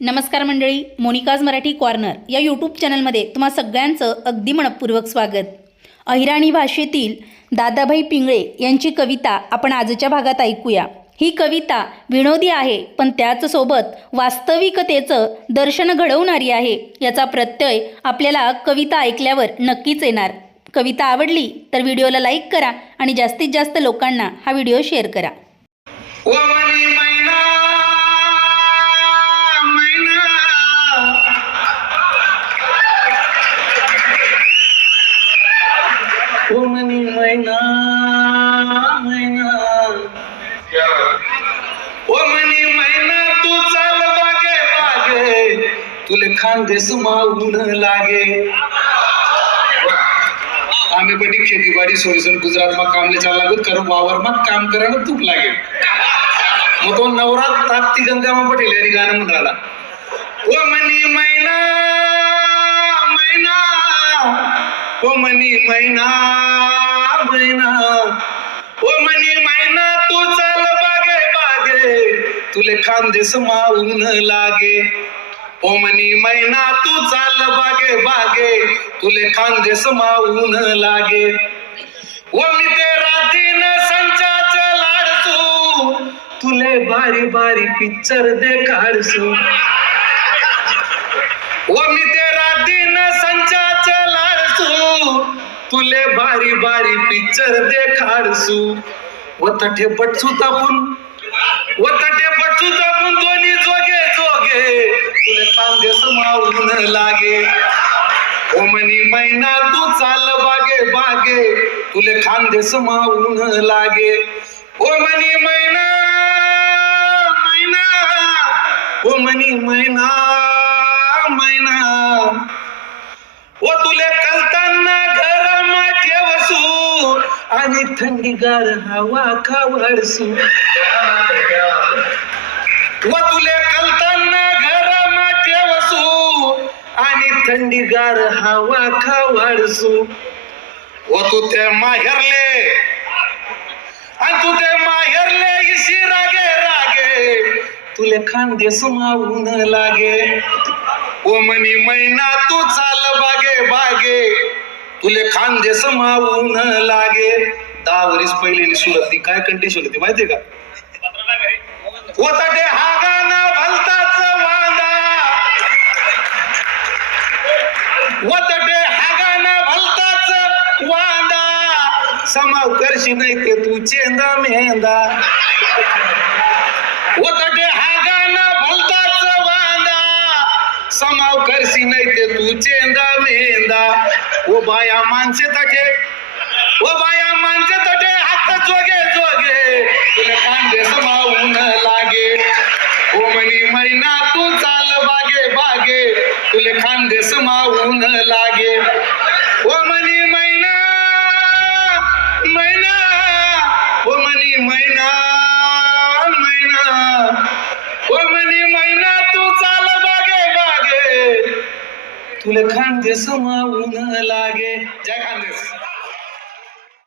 नमस्कार मंडळी Monika's Marathi corner या यूट्यूब चॅनलमध्ये तुम्हा सगळ्यांचं अगदी मनपूर्वक स्वागत. अहिराणी भाषेतील दादाभाई पिंगळे यांची कविता आपण आजच्या भागात ऐकूया. ही कविता विनोदी आहे पण त्याचसोबत वास्तविकतेचं दर्शन घडवणारी आहे याचा प्रत्यय आपल्याला कविता ऐकल्यावर नक्कीच येणार. कविता आवडली तर व्हिडिओला लाईक करा आणि जास्तीत जास्त लोकांना हा व्हिडिओ शेअर करा. तुले खानदेस माऊन लागे. आम्ही बड़ी खेतीबाड़ी सोरीसन गुजरात मा काम ले चाला गुत करो वावर मा काम करा तूप लागे मग तो नवरात ताकती गंगा मा पटेल यारी गाणं म्हणाला. ओ मनी मैना मैना ओ मनी मैना मैना ओ मनी मैना तू चाल बागे बागे. तुले खांदेस माऊन लागे. ओ मनी मैना तू चाल बागे बागे. तुले खांदेस माऊन लागे. ओ मी ते दिन संचाच लाडसू. तुले बारी बारी पिक्चर देखाडसू. ओ मी ते दिन तुले बारी बारी पिक्चर देखाडसू व तठे बटसू तापून. व तठे बटसू तापून दोन्ही जोगे जोगे. तुले कांदे समावून लागे. ओमनी मनी मैना तू चाल बागे बागे. तुले खांदे समावून लागे. ओमनी महिना मैना मैना. महिना मैना ओ तुले कलताना घरमा ठेवसू आणि थंडीगार हवा खावडसू व तुले कलताना घरमा ठेवसू आणि थंडीगार हवा खावडसू व तू ते माहेरले आणि तू ते माहेरले इशी रागे रागे तुले खांदे समावून लागे ओ मनी मैना तू चाल बागे बागे तुले खांदे समावून लागे दहा वरीस पहिलेली सुरत ती काय कंडिशन होती माहितीये का? ओताटे हा ना भलताच वांदा. ओताटे हा गाणं भलताच वांदा. समाव करशी नाही ते तू चेंदा मेंदा. ओताटे हा ना भलताच वांदा. समाव करशी नाही ते तू चेंदा मेंदा. ओ बाया माणसे तटे ओ बाया माणसे तटे हात जोगे जोगे. तुला कांदे समावून लागे. ओ मनी मैना तू चाल बागे बागे. तुले खांदे समावून लागे. ओ मनी मैना मैना. ओ मनी मैना मैना. ओ तू चाल बागे बागे. तुले खांदे समावून लागे. जय खानदेस